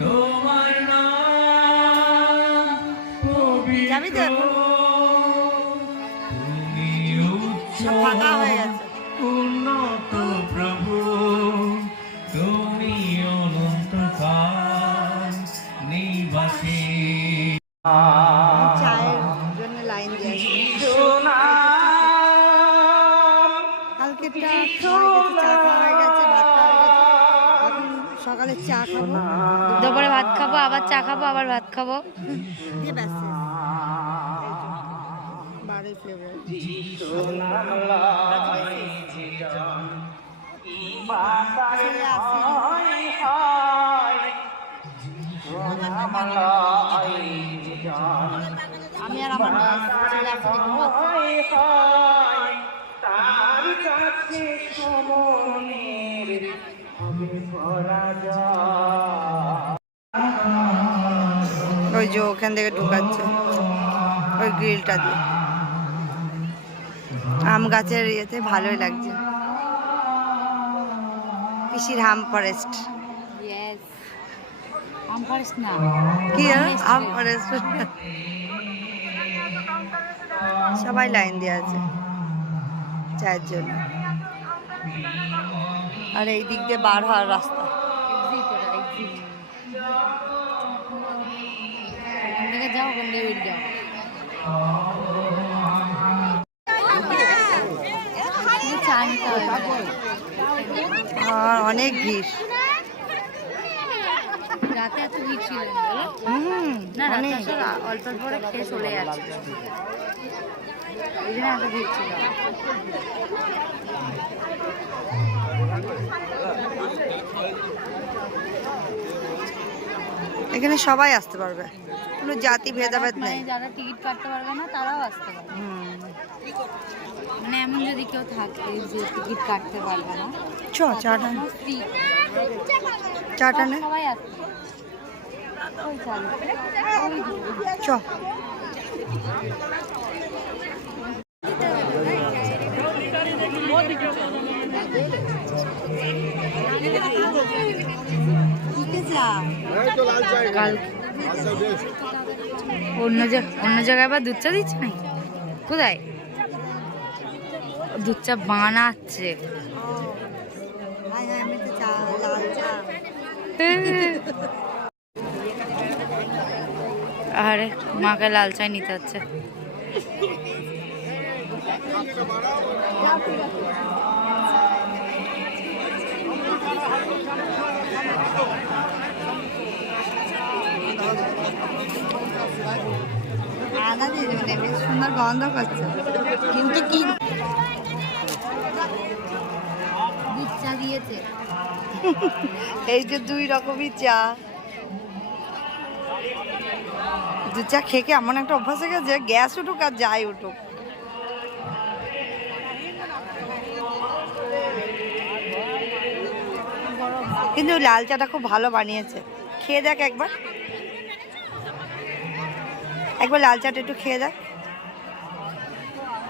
তোমার নাম পবিত্র, তুমি ফাঁকা হয়ে গেছে। উন্নত প্রভু, তুমি অনন্তকাল নিবাসী। চায়ের জন্য লাইন দিয়েছে। কালকে চা খাওয়া হয়ে গেছে, ভাত খাওয়া হয়ে গেছে। এখন সকালে চা খাবো, দুপুরে ভাত খাবো, আবার চা খাবো, আবার ভাত খাবো। দিয়ে ব্যাস শেষ। বাড়ির ফ্লেভার আমি আর আমার ছেলে ওই যে ওখান থেকে ঢুকাচ্ছে ওই গ্রিলটা দিয়ে। আম গাছের ইয়েতে ভালোই লাগছে। পিসির আম ফরেস্ট। কি আম ফরেস্ট। সবাই লাইন দিয়ে আছে চায়ের জন্য। আর এই দিক দিয়ে বার হওয়ার রাস্তা। যাও, ওখান থেকে যাও। আর অনেক ভিড়। রাতে এত ভিড় ছিল না, রাতে আসলে অল্প পরে খেয়ে চলে যাচ্ছে, এই জন্য এত ভিড় ছিল। এখানে সবাই আসতে পারবে, কোনো জাতি ভেদাভেদ নেই। যারা টিকিট কাটতে পারবে না তারাও আসতে পারবে। মানে এমন যদি কেউ থাকে যে টিকিট কাটতে পারবে না, চাটা চাটা নে সবাই আসতে চ। অন্য জায়গায় আবার দুধ চা দিচ্ছে নাকি? কোথায় দুধ চা বানাচ্ছে? আরে মাকে লাল চাই নিতে হচ্ছে। আদা দিয়ে দেবেন, বেশ সুন্দর গন্ধ করছে। কিন্তু কি দুধ চা দিয়েছে? এই যে দুই রকমই চা। দুধ চা খেয়ে এমন একটা অভ্যাস হয়ে গেছে, গ্যাস উঠুক আর যাই উঠুক। কিন্তু লাল চাটা খুব ভালো বানিয়েছে, খেয়ে দেখ একবার। একবার লাল চাটা একটু খেয়ে দেখ,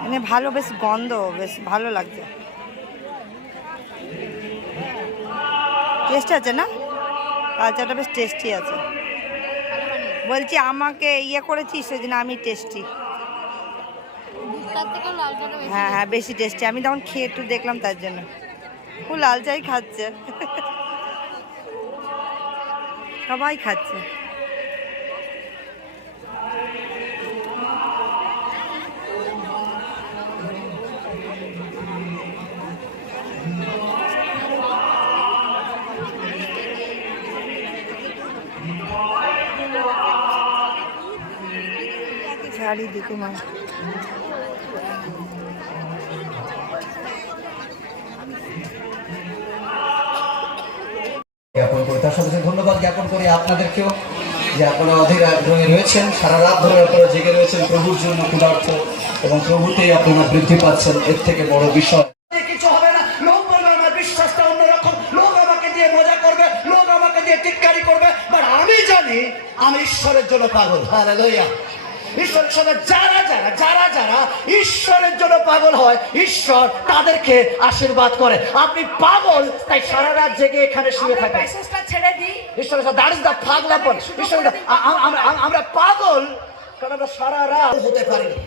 মানে ভালো, বেশ গন্ধ, বেশ ভালো লাগছে। টেস্ট আছে না? লাল চাটা বেশ টেস্টি আছে। বলছি আমাকে ইয়ে করেছিস সেদিন, আমি টেস্টি। হ্যাঁ হ্যাঁ, বেশি টেস্টি। আমি তখন খেয়ে একটু দেখলাম, তার জন্য। ও লাল চাই খাচ্ছে, সবাই খাচ্ছে। চারিদিকে মানুষ। জ্ঞাপন করি, তার সাথে ধন্যবাদ জ্ঞাপন করি আপনাদেরকেও, যে আপনারা অধীর আগ্রহে রয়েছেন, সারা রাত ধরে আপনারা জেগে রয়েছেন প্রভুর জন্য ক্ষুধার্ত, এবং প্রভুতেই আপনারা বৃদ্ধি পাচ্ছেন। এর থেকে বড় বিষয় কিছু হবে না। লোক বলবে আমার বিশ্বাসটা অন্যরকম, লোক আমাকে দিয়ে মজা করবে, লোক আমাকে দিয়ে টিটকারি করবে, বাট আমি জানি আমি ঈশ্বরের জন্য পাগল। হালেলুয়া। ঈশ্বরের সাথে যারা যারা যারা যারা ঈশ্বরের জন্য পাগল হয়, ঈশ্বর তাদেরকে আশীর্বাদ করে। আপনি পাগল, তাই সারা রাত জেগে এখানে শুয়ে থাকেন। মেসেজটা ছেড়ে দিই। ঈশ্বরের সাথে দ্যাট ইজ দ্য পাগলাপন। ঈশ্বরের আমরা পাগল কারণ আমরা সারা রাত হতে পারি না।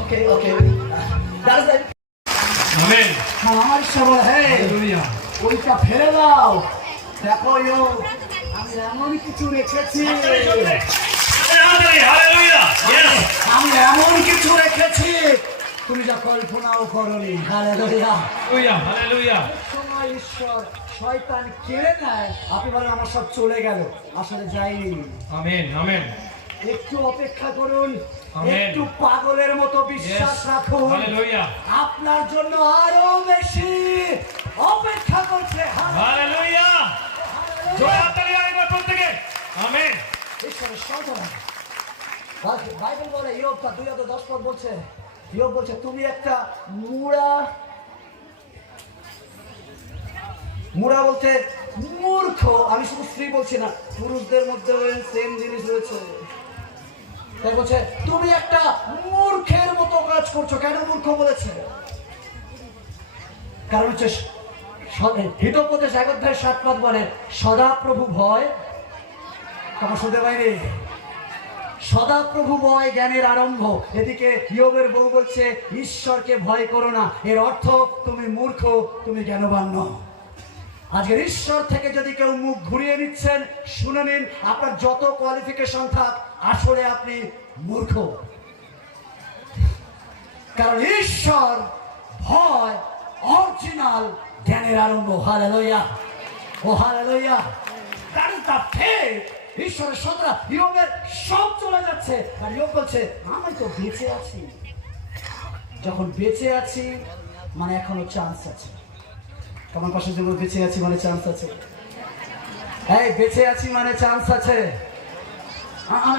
Okay okay that is the amen. আমার সবাই হ্যাঁ হালেলুয়া। ওইটা ফেলে দাও। দেখো আমি এমন কিছু রেখেছি, হালেলুয়া। আমি এমন কিছু রেখেছি তুমি যা কল্পনাও করনি। হালেলুয়া। হালেলুয়া। হালেলুয়া। সময় ঈশ্বর শয়তান কেড়ে নেয়, আপনি বলেন আমার সব চলে গেল, আসলে যায়নি। আমেন। আমেন। একটু অপেক্ষা করুন, আমেন। একটু পাগলের মতো বিশ্বাস রাখুন, হালেলুয়া। আপনার জন্য আরো বেশি অপেক্ষা করছে। হালেলুয়া। জোরে হাততালি আরেকবার প্রত্যেকে। আমেন। ঈশ্বরের সন্তান। বাইবেল বলে ইয়োব 2:10 বলছে, ইয়োব বলছে তুমি একটা মুড়া বলতে মূর্খ। আমি শুধু স্ত্রী বলছি না, পুরুষদের মধ্যে সেম জিনিস রয়েছে। তাই বলছে তুমি একটা মূর্খের মতো কাজ করছো। কেন মূর্খ বলেছে? কারণ হচ্ছে হিতোপদেশ 1:7 বলে সদাপ্রভু ভয়, আমার শুনতে পাইনি, সদাপ্রভু ভয় জ্ঞানের আরম্ভ। এদিকে ইয়োবের বউ বলছে ঈশ্বরকে ভয় করো না, এর অর্থ তুমি মূর্খ, তুমি জ্ঞানবান নও। আজকের ঈশ্বর থেকে যদি কেউ মুখ ঘুরিয়ে নিচ্ছেন, শুনে নিন, আপনার যত কোয়ালিফিকেশন থাক, আসলে আপনি মূর্খ। কারণ ঈশ্বর ভয় অরিজিনাল জ্ঞানের আরম্ভ। হালেলুয়া। ও hallelujah. That is the faith. ঈশ্বরের সন্তান ইয়োবের সব চলে যাচ্ছে, আর ইয়োব বলছে আমি তো বেঁচে আছি। যখন বেঁচে আছি মানে এখনো চান্স আছে। তোমার পাশে যেমন বেঁচে আছি মানে চান্স আছে। এই বেঁচে আছি মানে চান্স আছে।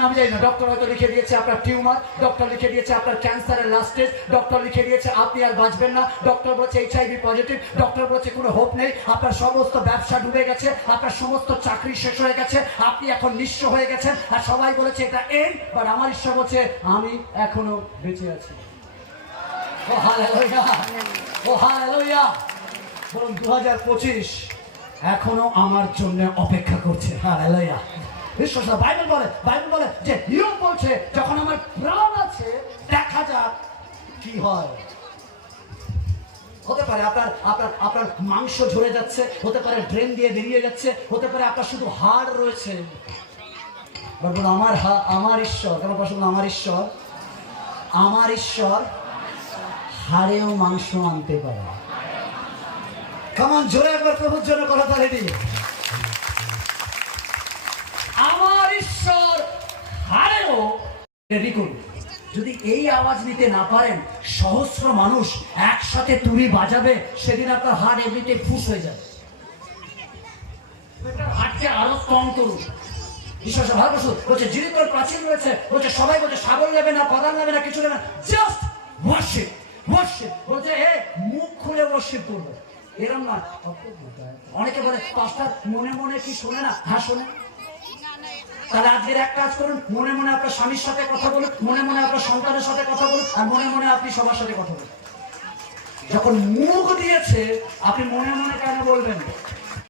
আমি জানি না, ডক্টর হয়তো লিখে দিয়েছে আপনার টিউমার, ডক্টর লিখে দিয়েছে আপনার ক্যান্সারের লাস্ট স্টেজ, ডক্টর লিখে দিয়েছে আপনি আর বাঁচবেন না, ডক্টর বলছে HIV পজিটিভ, ডক্টর বলছে কোনো হোপ নেই, আপনার সমস্ত ব্যবসা ডুবে গেছে, আপনার সমস্ত চাকরি শেষ হয়ে গেছে, আপনি এখন নিঃস্ব হয়ে গেছেন, আর সবাই বলেছে এটা এন্ড। বাট আমার ঈশ্বর বলছে আমি এখনো বেঁচে আছি। ও হালেলুয়া। ও হালেলুয়া। বলুন 2025 এখনো আমার জন্য অপেক্ষা করছে। হালেলুয়া। বিশ্বাস। বাইবেল বলে যে ইয়োব বলছে যখন আমার প্রাণ আছে দেখা যাক কি হয়। হতে পারে আপনার মাংস ঝরে যাচ্ছে, হতে পারে ড্রেন দিয়ে বেরিয়ে যাচ্ছে, হতে পারে আপনার শুধু হাড় রয়েছে। আমার ঈশ্বর, কেন পছন্দ? আমার ঈশ্বর হাড়েও মাংস আনতে পারে। কেমন জোরে একবার প্রভুর জন্য কথা বলে দিই। আমার ঈশ্বর হারেও রেডি করুন। যদি এই আওয়াজ নিতে না পারেন, সহস্র মানুষ একসাথে তুড়ি বাজাবে, সেদিন আপনার হার্ট এমনিতে ফুস হয়ে যাবে। হার্টকে আরো স্ট্রং করুন। ঈশ্বর ভালো বলছে জীবিত প্রাচীন রয়েছে, বলছে সবাই বলছে সাগর নেবে না, কদাল নেবে না, কিছু নেবে না, জাস্ট ওয়ার্শিপ। বলছে মুখ খুলে ওয়ার্শিপ করবে। এরকম না। অনেকে বলে পাস্টার মনে মনে কি শোনে না? হ্যাঁ শোনে। তাহলে আজকের এক কাজ করুন, মনে মনে আপনার স্বামীর সাথে কথা বলুন, মনে মনে আপনার সন্তানের সাথে কথা বলুন, আর মনে মনে আপনি সবার সাথে কথা বলুন। যখন মুখ দিয়েছে আপনি মনে মনে কেন বলবেন?